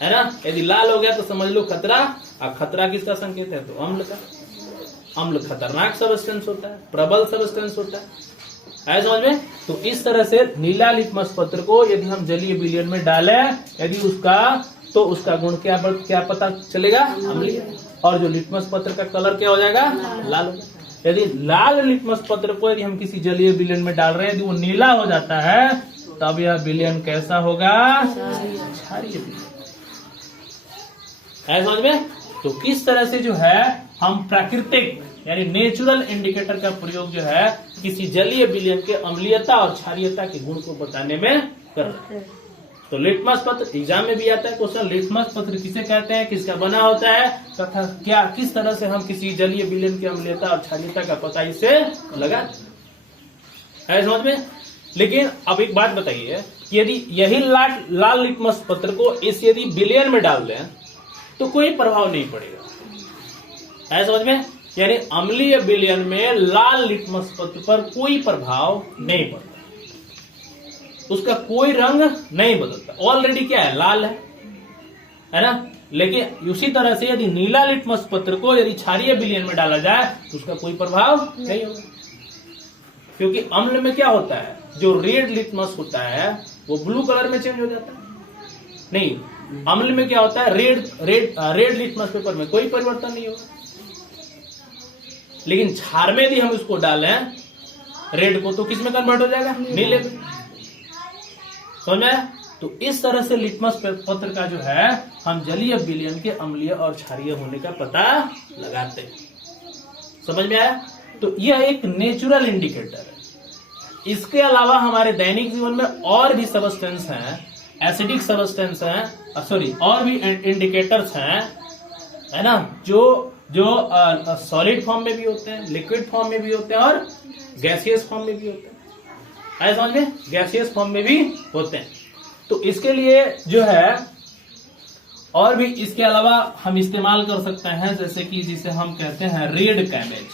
है ना। यदि लाल हो गया तो समझ लो खतरा, और खतरा किसका संकेत है? तो अम्ल का। अम्ल खतरनाक सबस्टेंस होता है, प्रबल सबस्टेंस होता है समझ में। तो इस तरह से नीला लिटमस पत्र को यदि हम जलीय विलयन में डालें, यदि उसका गुण क्या पता चलेगा? अम्लीय। और जो लिटमस पत्र का कलर क्या हो जाएगा? लाल हो जाएगा। यदि लाल लिटमस पत्र को यदि हम किसी जलीय विलयन में डाल रहे हैं, यदि वो नीला हो जाता है, तब यह विलयन कैसा होगा? क्षारीय विलयन। समझ में। तो किस तरह से जो है हम प्राकृतिक यानी नेचुरल इंडिकेटर का प्रयोग जो है किसी जलीय विलयन के अम्लीयता और क्षारीयता के गुण को बताने में करते हैं। तो लिटमस पत्र एग्जाम में भी आता है क्वेश्चन, लिटमस पत्र किसे कहते हैं, किसका बना होता है, तथा क्या किस तरह से हम किसी जलीय विलयन की अम्लीयता और क्षारीयता का पता इससे लगाते हैं। समझ में। लेकिन अब एक बात बताइए, यदि यही लाल लिटमस पत्र को इस यदि विलयन में डाल दें तो कोई प्रभाव नहीं पड़ेगा। समझ में। यानी अम्लीय विलयन में लाल लिटमस पत्र पर कोई प्रभाव नहीं पड़ता, उसका कोई रंग नहीं बदलता, ऑलरेडी क्या है? लाल है ना। लेकिन उसी तरह से यदि नीला लिटमस पत्र को यदि क्षारीय विलयन में डाला जाए तो उसका कोई प्रभाव नहीं होगा, क्योंकि अम्ल में क्या होता है? जो रेड लिटमस होता है वो ब्लू कलर में चेंज हो जाता है। नहीं, अम्ल में क्या होता है? रेड लिटमस पेपर में कोई परिवर्तन नहीं होगा। लेकिन क्षार में यदि हम उसको डालें रेड को, तो किस में कन्वर्ट हो जाएगा? नीले में। समझ में। तो इस तरह से लिटमस पत्र का जो है हम जलीय विलयन के अम्लीय और क्षारीय होने का पता लगाते हैं। समझ में आया। तो यह एक नेचुरल इंडिकेटर है। इसके अलावा हमारे दैनिक जीवन में और भी सबस्टेंस हैं, एसिडिक सबस्टेंस हैं, और भी इंडिकेटर्स हैं, है ना, जो सॉलिड फॉर्म में भी होते हैं, लिक्विड फॉर्म में भी होते हैं और गैसियस फॉर्म में भी होते हैं। समझ में। गैसियस फॉर्म में भी होते हैं। तो इसके लिए जो है और भी इसके अलावा हम इस्तेमाल कर सकते हैं, जैसे कि जिसे हम कहते हैं रेड कैबेज,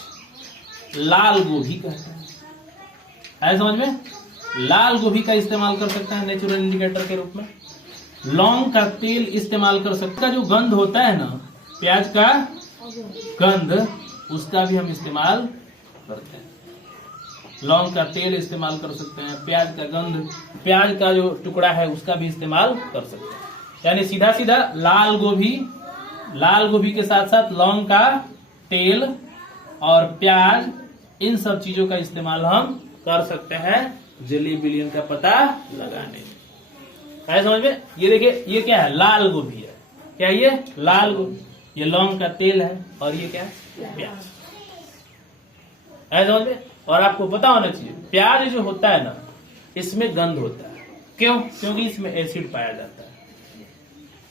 लाल गोभी कहते हैं। समझ में। लाल गोभी का इस्तेमाल कर सकते हैं नेचुरल इंडिकेटर के रूप में। लौंग का तेल इस्तेमाल कर सकते हैं। जो गंध होता है ना, प्याज का गंध, उसका भी हम इस्तेमाल करते हैं। लौंग का तेल इस्तेमाल कर सकते हैं, प्याज का गंध, प्याज का जो टुकड़ा है उसका भी इस्तेमाल कर सकते हैं। यानी सीधा सीधा लाल गोभी के साथ साथ लौंग का तेल और प्याज, इन सब चीजों का इस्तेमाल हम कर सकते हैं जलीय विलयन का पता लगाने में। समझ में। ये देखिए, ये क्या है? लाल गोभी है। क्या ये? लाल गोभी। ये लौंग का तेल है और ये क्या है? प्याज। समझ में। और आपको पता होना चाहिए, प्याज जो होता है ना, इसमें गंध होता है। क्यों? क्योंकि इसमें एसिड पाया जाता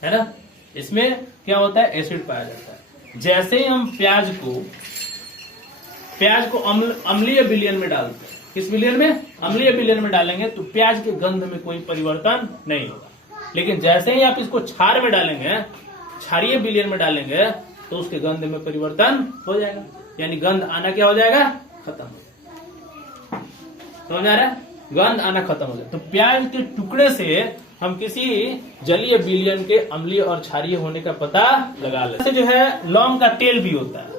है ना। इसमें क्या होता है? एसिड पाया जाता है। जैसे ही हम प्याज को अम्लीय विलयन में डालते हैं, किस विलयन में? अम्लीय विलयन में डालेंगे तो प्याज के गंध में कोई परिवर्तन नहीं होगा। लेकिन जैसे ही आप इसको क्षार में डालेंगे, क्षारीय विलयन में डालेंगे, तो उसके गंध में परिवर्तन हो जाएगा। यानी गंध आना क्या हो जाएगा? खत्म हो जाएगा। समझ आ रहा है? गंध आना खत्म हो जाएगा। तो प्याज के टुकड़े से हम किसी जलीय विलयन के अम्लीय और क्षारीय होने का पता लगा लेते हैं। जो है लौंग का तेल भी होता है।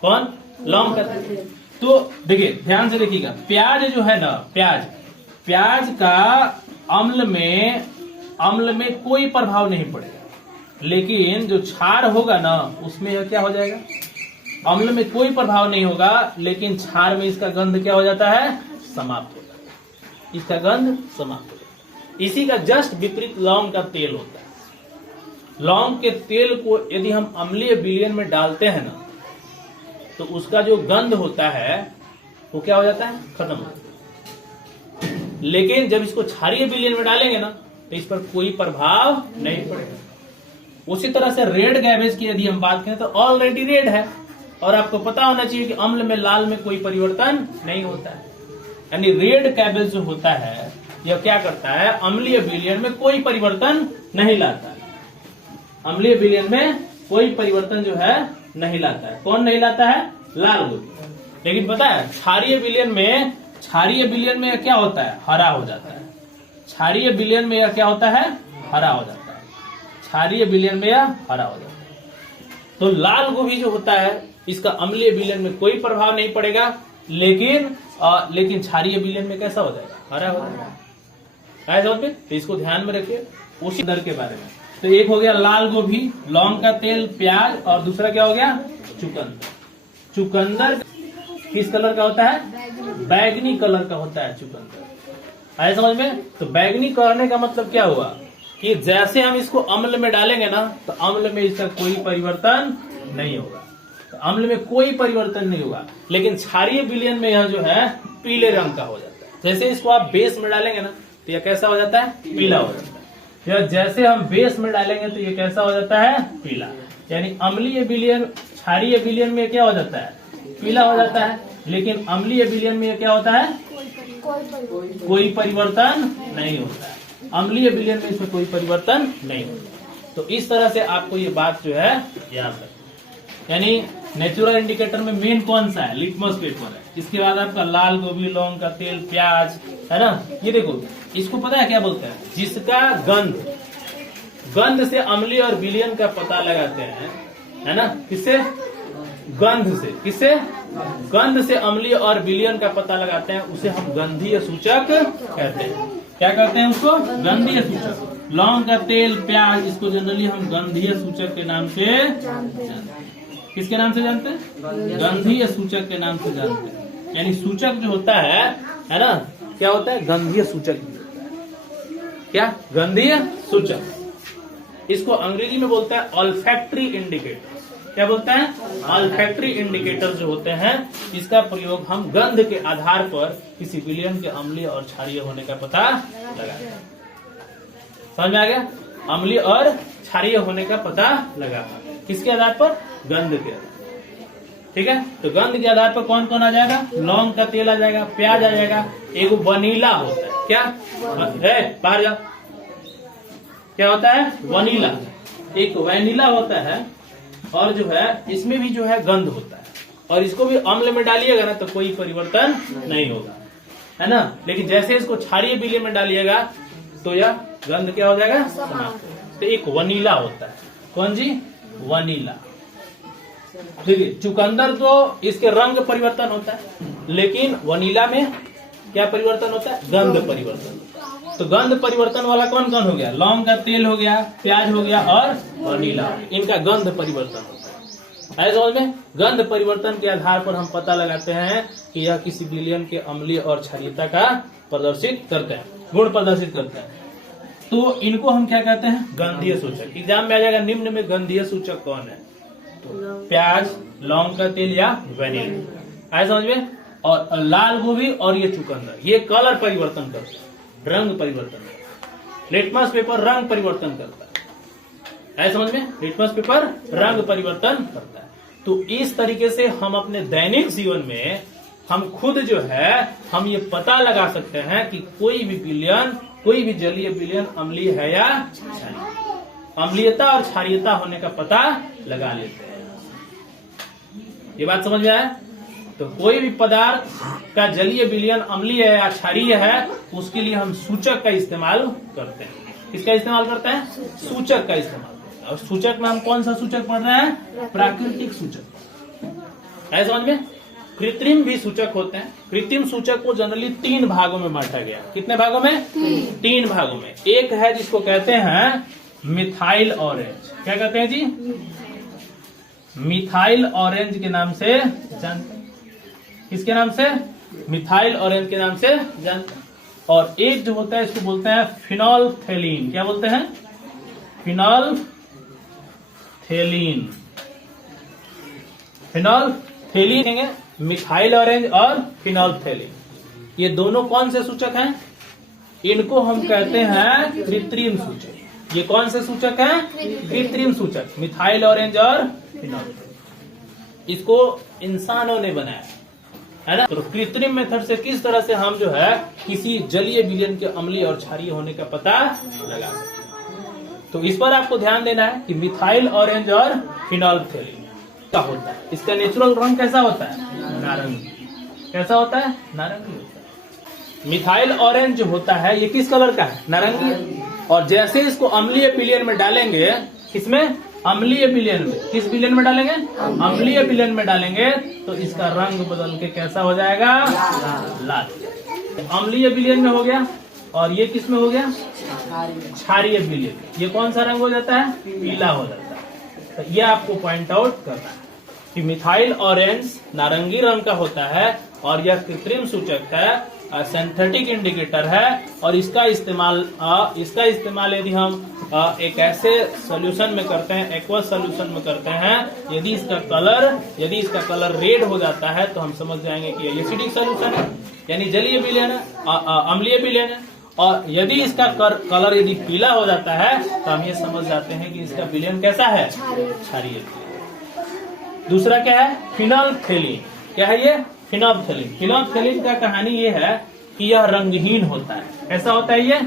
कौन? लौंग का तेल। तो देखिए, ध्यान से देखिएगा, प्याज जो है ना, प्याज का अम्ल में कोई प्रभाव नहीं पड़ेगा। लेकिन जो क्षार होगा ना, उसमें यह क्या हो जाएगा? अम्ल में कोई प्रभाव नहीं होगा, लेकिन क्षार में इसका गंध क्या हो जाता है? समाप्त हो जाता है। इसका गंध समाप्त हो जाता है। इसी का जस्ट विपरीत लौंग का तेल होता है। लौंग के तेल को यदि हम अम्लीय विलयन में डालते हैं ना, तो उसका जो गंध होता है वो क्या हो जाता है? खत्म हो जाता है। लेकिन जब इसको क्षारीय विलयन में डालेंगे ना तो इस पर कोई प्रभाव नहीं पड़ेगा। उसी तरह से रेड गैबेज की यदि हम बात करें तो ऑलरेडी रेड है और आपको पता होना चाहिए कि अम्ल में लाल में कोई परिवर्तन नहीं होता है। यानी रेड कैबेज जो होता है यह क्या करता है, अम्लीय विलयन में कोई परिवर्तन नहीं लाता है। अम्लीय विलयन में कोई परिवर्तन जो है नहीं लाता है। कौन नहीं लाता है? लाल गोभी। लेकिन पता है क्षारीय विलयन में क्या होता है, हरा हो जाता है। क्षारीय विलयन में यह क्या होता है, हरा हो जाता है। क्षारीय विलयन में यह हरा हो जाता है। तो लाल गोभी जो होता है इसका अम्लीय विलयन में कोई प्रभाव नहीं पड़ेगा, लेकिन क्षारीय विलयन में कैसा हो जाएगा, हरा हो जाएगा। समझ में? तो इसको ध्यान में रखिए उसी दर के बारे में। तो एक हो गया लाल गोभी, लौंग का तेल, प्याज, और दूसरा क्या हो गया, चुकंदर। चुकंदर किस कलर का होता है? बैगनी कलर का होता है चुकंदर। आए समझ में? तो बैगनी करने का मतलब क्या हुआ कि जैसे हम इसको अम्ल में डालेंगे ना तो अम्ल में इसका कोई परिवर्तन नहीं होगा। तो अम्ल में कोई परिवर्तन नहीं होगा, लेकिन क्षारीय विलयन में यह जो है पीले रंग का हो जाता है। जैसे इसको आप बेस में डालेंगे ना तो यह कैसा हो जाता है, पीला हो जाता है। या जैसे हम बेस में डालेंगे तो ये कैसा हो जाता है, पीला। यानी अम्लीय विलयन, क्षारीय विलयन में क्या हो जाता है, पीला हो जाता है, लेकिन अम्लीय विलयन में क्या होता है, कोई परिवर्तन नहीं होता है। अम्लीय विलयन में इसमें कोई परिवर्तन नहीं होता। तो इस तरह से आपको ये बात जो है याद रखना। यानी नेचुरल इंडिकेटर में मेन कौन सा है, लिटमस पेपर है। इसके बाद आपका लाल गोभी, लौंग का तेल, प्याज, है ना। ये देखो इसको पता है क्या बोलते हैं, जिसका गंध से अम्लीय और विलयन का पता लगाते हैं, है ना। किससे? गंध से। किससे? गंध से अम्लीय और विलयन का पता लगाते हैं, उसे हम गंधीय सूचक कहते हैं। क्या कहते हैं उसको? गंधीय सूचक। लौंग का तेल, प्याज, इसको जनरली हम गंधीय सूचक के नाम से जानते हैं। किसके नाम से जानते हैं? गंधीय सूचक के नाम से जानते हैं। यानी सूचक जो होता है ना, क्या होता है, गंधीय सूचक भी होता है। क्या? गंधीय सूचक। इसको अंग्रेजी में बोलता है ऑल्फैक्टरी इंडिकेटर। क्या बोलता है? ऑल्फैक्टरी इंडिकेटर जो होते हैं इसका प्रयोग हम गंध के आधार पर किसी विलयन के अम्लीय और क्षारीय होने का पता लगाते हैं। समझ में आ गया? अम्लीय और क्षारीय होने का पता लगा। किसके आधार पर? गंध के आधार। ठीक है। तो गंध के आधार पर कौन कौन आ जाएगा? लौंग का तेल आ जाएगा, प्याज आ जाएगा, एक वनीला होता है। क्या है? बाहर जा। क्या होता है? वनीला। एक वैनिला होता है और जो है इसमें भी जो है गंध होता है, और इसको भी अम्ल में डालिएगा ना तो कोई परिवर्तन नहीं होगा, है ना। लेकिन जैसे इसको क्षारीय विलयन में डालिएगा तो यह गंध क्या हो जाएगा, समाप्त। तो एक वनीला होता है। कौन जी? वनीला। देखिए चुकंदर तो इसके रंग परिवर्तन होता है, लेकिन वनीला में क्या परिवर्तन होता है? गंध परिवर्तन। तो गंध परिवर्तन वाला कौन कौन हो गया? लौंग का तेल हो गया, प्याज हो गया और वनीला। इनका गंध परिवर्तन होता है। समझ में? गंध परिवर्तन के आधार पर हम पता लगाते हैं कि यह किसी विलयन के अम्लीय और क्षारीयता का प्रदर्शित करते हैं, गुण प्रदर्शित करते हैं। तो इनको हम क्या कहते हैं? गंधीय सूचक। एग्जाम में आ जाएगा निम्न में गंधीय सूचक कौन है? तो प्याज, लौंग का तेल या वनीला। आए समझ में? और लाल गोभी और ये चुकंदर, ये कलर परिवर्तन करते हैं, रंग परिवर्तन। लिटमस पेपर रंग परिवर्तन करता है। ऐसा समझ में? लिटमस पेपर रंग परिवर्तन करता है। तो इस तरीके से हम अपने दैनिक जीवन में हम खुद जो है हम ये पता लगा सकते हैं कि कोई भी विलयन, कोई भी जलीय विलयन अम्लीय है या क्षारीय। अम्लीयता और क्षारीयता होने का पता लगा लेते हैं। ये बात समझ में आया? तो कोई भी पदार्थ का जलीय विलयन अम्लीय है या क्षारीय है उसके लिए हम सूचक का इस्तेमाल करते हैं। किसका इस्तेमाल करते हैं? सूचक का इस्तेमाल करते हैं। और सूचक में हम कौन सा सूचक पढ़ रहे हैं? प्राकृतिक सूचक। है समझ में? कृत्रिम भी सूचक होते हैं। कृत्रिम सूचक को जनरली 3 भागों में बांटा गया। कितने भागों में? 3 भागों में। एक है जिसको कहते हैं मिथाइल ऑरेंज। क्या कहते हैं जी? मिथाइल ऑरेंज के नाम से जानते हैं। किसके नाम से? मिथाइल ऑरेंज के नाम से जानते हैं। और एक जो होता है इसको बोलते हैं फिनोल्फथेलीन। क्या बोलते हैं? फिनोल्फथेलीन। फिनोल्फथेलीन है मिथाइल ऑरेंज और फिनोल्फथेलीन। ये दोनों कौन से सूचक हैं? इनको हम कहते हैं कृत्रिम सूचक। ये कौन से सूचक हैं? कृत्रिम सूचक, मिथाइल ऑरेंज और फिनॉल। इसको इंसानों ने बनाया है ना। तो कृत्रिम मेथड से किस तरह से हम जो है किसी जलीय विलयन के अम्लीय और क्षारीय होने का पता लगा सकते हैं। तो इस पर आपको ध्यान देना है कि मिथाइल ऑरेंज और फिनोल्फथालीन का होता है, इसका नेचुरल रंग कैसा होता है? नारंगी। कैसा होता है? नारंगी होता है। मिथाइल ऑरेंज जो होता है ये किस कलर का है? नारंगी। और जैसे इसको अम्लीय विलयन में डालेंगे, किसमें? अम्लीय विलयन में। किस विलयन में डालेंगे? अम्लीय विलयन में डालेंगे तो इसका रंग बदल के कैसा हो जाएगा? लाल। अम्लीय विलयन में हो गया। और ये किस में हो गया? क्षारीय विलयन। ये कौन सा रंग हो जाता है? पीला हो जाता है। तो ये आपको पॉइंट आउट करना है कि मिथाइल ऑरेंज नारंगी रंग का होता है और यह कृत्रिम सूचक है, सिंथेटिक इंडिकेटर है। और इसका इस्तेमाल यदि हम एक ऐसे सॉल्यूशन में करते हैं, एक्वस सॉल्यूशन में करते हैं, यदि इसका कलर रेड हो जाता है तो हम समझ जाएंगे कि ये एसिडिक सॉल्यूशन है, यानी जलीय विलयन है, अम्लीय विलयन है। और यदि इसका कलर यदि पीला हो जाता है तो हम ये समझ जाते हैं कि इसका विलयन कैसा है? क्षारीय। दूसरा क्या है? फिनोल्फथालीन। क्या है ये? फिनोल्फथालीन। फिनोल्फथालीन का कहानी ये है कि यह रंगहीन होता है। कैसा होता है ये?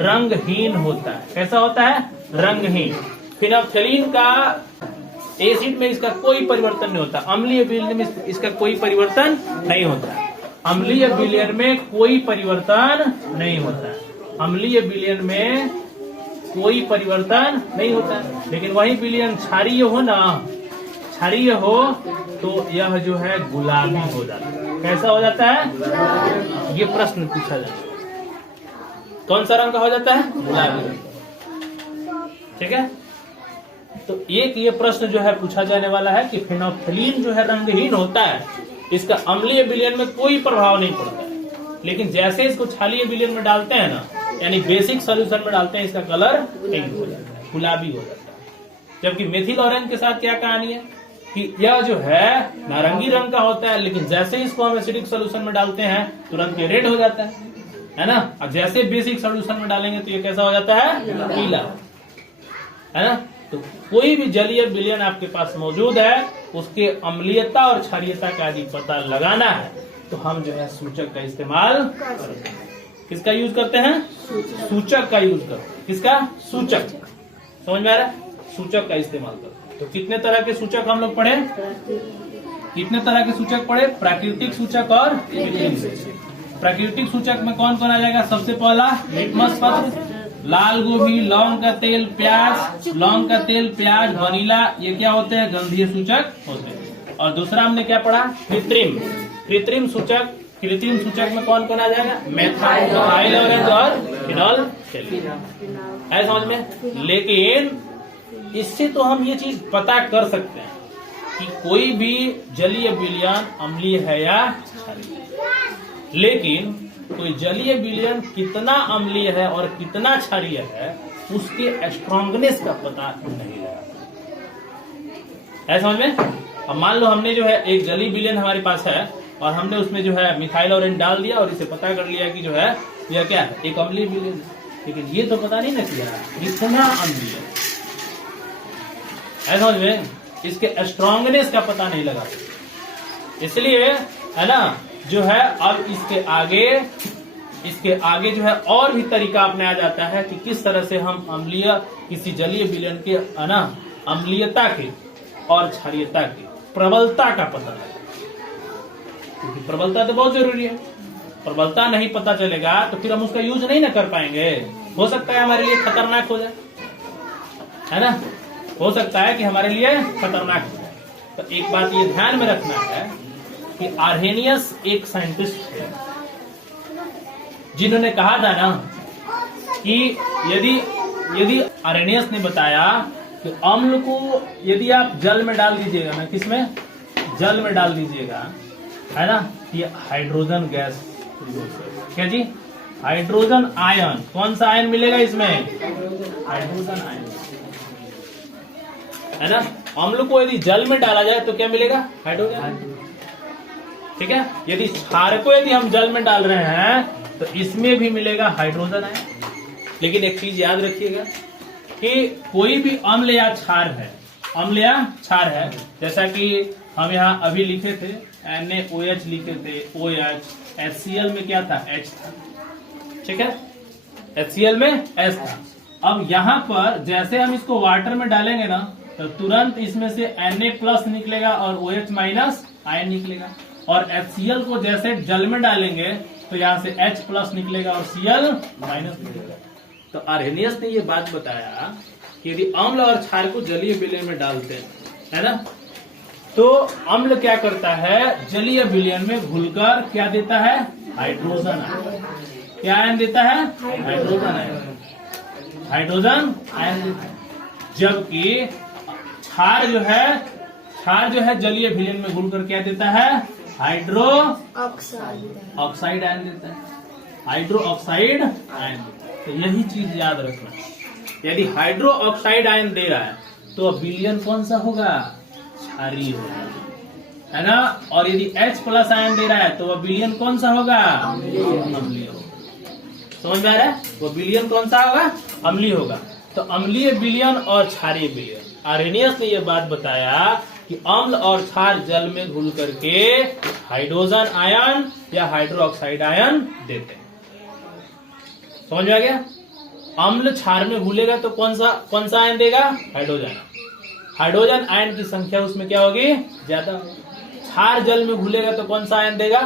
रंगहीन होता है। कैसा होता है? रंगहीन। फिनोल्फथालीन का एसिड में इसका कोई परिवर्तन नहीं होता, अम्लीय विलयन में इसका कोई परिवर्तन नहीं होता है। अम्लीय विलयन में कोई परिवर्तन नहीं होता है। अम्लीय विलयन में कोई परिवर्तन नहीं होता है। लेकिन वही विलयन क्षारीय हो ना, क्षारीय हो तो यह जो है गुलाबी हो जाता है। कैसा हो जाता है? ये प्रश्न पूछा जाता है। कौन सा रंग का हो जाता है? गुलाबी रंग। ठीक है। तो एक ये प्रश्न जो है पूछा जाने वाला है कि फिनोल्फथालीन जो है रंगहीन होता है, इसका अम्लीय विलयन में कोई प्रभाव नहीं पड़ता है। लेकिन जैसे इसको क्षारीय विलयन में डालते हैं ना, यानी बेसिक सॉल्यूशन में डालते हैं, इसका कलर पिंक हो जाता है, गुलाबी हो जाता है। जबकि मेथिल ऑरेंज के साथ क्या कहानी है कि यह जो है नारंगी रंग का होता है, लेकिन जैसे इसको हम एसिडिक सॉल्यूशन में डालते हैं तुरंत ये रेड हो जाता है ना। अब जैसे बेसिक सॉल्यूशन में डालेंगे तो ये कैसा हो जाता है? पीला, है ना। तो कोई भी जलीय विलयन आपके पास मौजूद है, उसके अम्लीयता और क्षारीयता का यदि पता लगाना है तो हम जो है सूचक का इस्तेमाल करते हैं। किसका यूज करते हैं? सूचक का यूज करते हैं। किसका? सूचक। समझ में आ रहा है? सूचक का इस्तेमाल करते हैं। तो कितने तरह के सूचक हम लोग पढ़े? कितने तरह के सूचक पढ़े? प्राकृतिक सूचक और कृत्रिम सूचक। प्राकृतिक सूचक में कौन कौन आ जाएगा? सबसे पहला लिटमस पत्र, लाल गोभी, लौंग का तेल, प्याज, वनीला, ये क्या होते हैं? गंधीय सूचक होते हैं। और दूसरा हमने क्या पढ़ा? कृत्रिम सूचक। कृत्रिम सूचक में कौन कौन आ जाएगा? मिथाइल ऑरेंज और फिनोल्फथालीन। है समझ में? लेकिन इससे तो हम ये चीज पता कर सकते हैं कि कोई भी जलीय विलयन अम्लीय है या क्षारीय। लेकिन कोई जलीय विलयन कितना अम्लीय है और कितना क्षारीय है, उसके स्ट्रॉन्गनेस का पता नहीं लगा। है समझ में? अब मान लो हमने जो है एक जलीय विलयन हमारे पास है और हमने उसमें जो है मिथाइल ऑरेंज डाल दिया और इसे पता कर लिया कि जो है यह क्या है? एक अम्लीय विलयन। लेकिन ये तो पता नहीं ना किया कितना अम्लीय है। समझ में? इसके स्ट्रॉन्गनेस का पता नहीं लगा। इसलिए है ना जो है अब इसके आगे जो है और भी तरीका अपनाया जाता है कि किस तरह से हम अम्लीय किसी जलीय विलयन के अम्लीयता के और क्षारीयता की प्रबलता का पता लगा। क्योंकि प्रबलता तो बहुत जरूरी है। प्रबलता नहीं पता चलेगा तो फिर हम उसका यूज नहीं ना कर पाएंगे। हो सकता है हमारे लिए खतरनाक हो जाए, है ना। हो सकता है कि हमारे लिए खतरनाक हो जाए। तो एक बात ये ध्यान में रखना है कि आर्हेनियस एक साइंटिस्ट थे जिन्होंने कहा था ना कि यदि आर्हेनियस ने बताया कि अम्ल को यदि आप जल में डाल दीजिएगा ना, किसमें? जल में डाल दीजिएगा, है ना, ये हाइड्रोजन गैस, क्या जी? Hydrogen ion. कौन सा आयन मिलेगा इसमें? हाइड्रोजन आयन, है ना। अम्ल को यदि जल में डाला जाए तो क्या मिलेगा? हाइड्रोजन। ठीक है। यदि क्षार को यदि हम जल में डाल रहे हैं तो इसमें भी मिलेगा हाइड्रोजन आयन। लेकिन एक चीज याद रखिएगा कि कोई भी अम्ल या क्षार है, अम्ल या क्षार है, जैसा कि हम यहाँ अभी लिखे थे NaOH लिखे थे, OH, HCl में क्या था, H था, ठीक है, HCl में H था। अब यहाँ पर जैसे हम इसको वाटर में डालेंगे ना, तो तुरंत इसमें से Na+ निकलेगा और OH- आयन निकलेगा, और HCl को जैसे जल में डालेंगे तो यहाँ से H+ निकलेगा और Cl- निकलेगा। तो आर्हेनियस ने ये बात बताया कि यदि अम्ल और क्षार को जलीय विलयन में डालते हैं, है ना, तो अम्ल क्या करता है, जलीय विलयन में घुलकर क्या देता है, हाइड्रोजन आयन। क्या आयन देता है, हाइड्रोजन आयन, हाइड्रोजन आयन देता है। जबकि क्षार जो है जलीय विलयन में घुलकर क्या देता है, हाइड्रो ऑक्साइड आयन देता है, हाइड्रो ऑक्साइड आयन देता है। तो यही चीज याद रखना, यदि हाइड्रो ऑक्साइड आयन दे रहा है तो विलयन कौन सा होगा, क्षारीय होगा, है ना। और यदि H+ आयन दे रहा है तो वह विलयन कौन सा होगा, अम्लीय होगा। समझ में आ रहा है, वो विलयन कौन सा होगा, अम्लीय होगा। तो अम्लीय विलयन और क्षारीय विलयन, आर्हेनियस ने यह बात बताया कि अम्ल और क्षार जल में घुल करके हाइड्रोजन आयन या हाइड्रो ऑक्साइड आयन देते हैं। समझ में आ गया। अम्ल क्षार में घुलेगा तो कौन सा आयन देगा, हाइड्रोजन। हाइड्रोजन आयन की संख्या उसमें क्या होगी, ज्यादा। क्षार जल में घुलेगा तो कौन सा आयन देगा,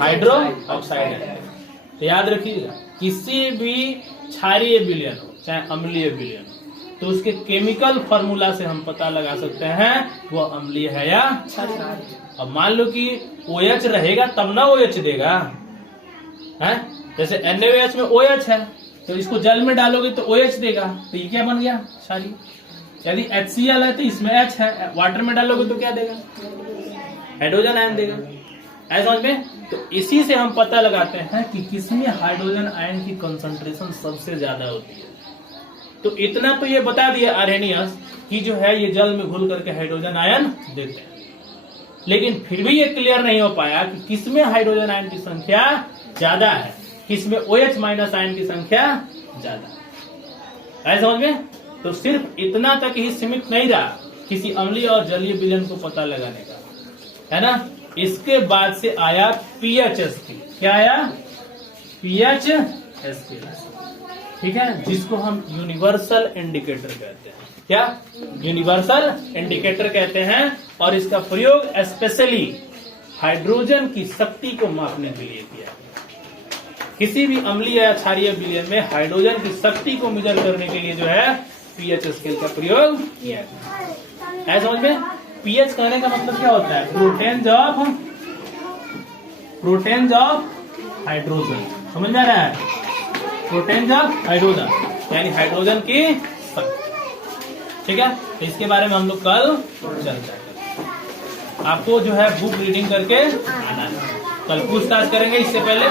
हाइड्रो ऑक्साइड आयन। तो याद रखिएगा, किसी भी क्षारीय विलयन हो चाहे अम्लीय विलयन हो, तो उसके केमिकल फॉर्मूला से हम पता लगा सकते हैं वो अम्लीय है या क्षारीय। अब मान लो कि OH रहेगा तब ना OH देगा, है, जैसे NaOH में OH है तो इसको जल में डालोगे तो OH देगा, तो ये क्या बन गया, क्षारीय। यदि HCl है तो इसमें H है, वाटर में डालोगे तो क्या देगा, हाइड्रोजन आयन देगा। ऐसा समझ में। तो इसी से हम पता लगाते हैं कि किसमें हाइड्रोजन आयन की कंसंट्रेशन सबसे ज्यादा होती है। तो इतना तो ये बता दिया आर्हेनियस कि जो है ये जल में घुल करके हाइड्रोजन आयन देते हैं, लेकिन फिर भी ये क्लियर नहीं हो पाया कि किसमें हाइड्रोजन आयन की संख्या ज्यादा है, किसमें OH- आयन की संख्या ज्यादा है। ऐसा समझ में। तो सिर्फ इतना तक ही सीमित नहीं रहा किसी अम्लीय और जलीय विलयन को पता लगाने का, है ना। इसके बाद से आया pH स्केल। क्या आया, pH स्केल, ठीक है, जिसको हम यूनिवर्सल इंडिकेटर कहते हैं। क्या, यूनिवर्सल इंडिकेटर कहते हैं। और इसका प्रयोग स्पेशली हाइड्रोजन की शक्ति को मापने के लिए किया। किसी भी अम्लीय या क्षारीय विलयन में हाइड्रोजन की शक्ति को मेजर करने के लिए जो है pH स्केल का प्रयोग किया है। समझ में। pH कहने का मतलब क्या होता है, प्रोटेन्स ऑफ हाइड्रोजन। समझ में आ रहा है, प्रोटेन्स ऑफ हाइड्रोजन यानी हाइड्रोजन की शक्ति, ठीक है। तो इसके बारे में हम लोग कल चर्चा करेंगे। आपको जो है बुक रीडिंग करके आना है, कल पूछताछ करेंगे। इससे पहले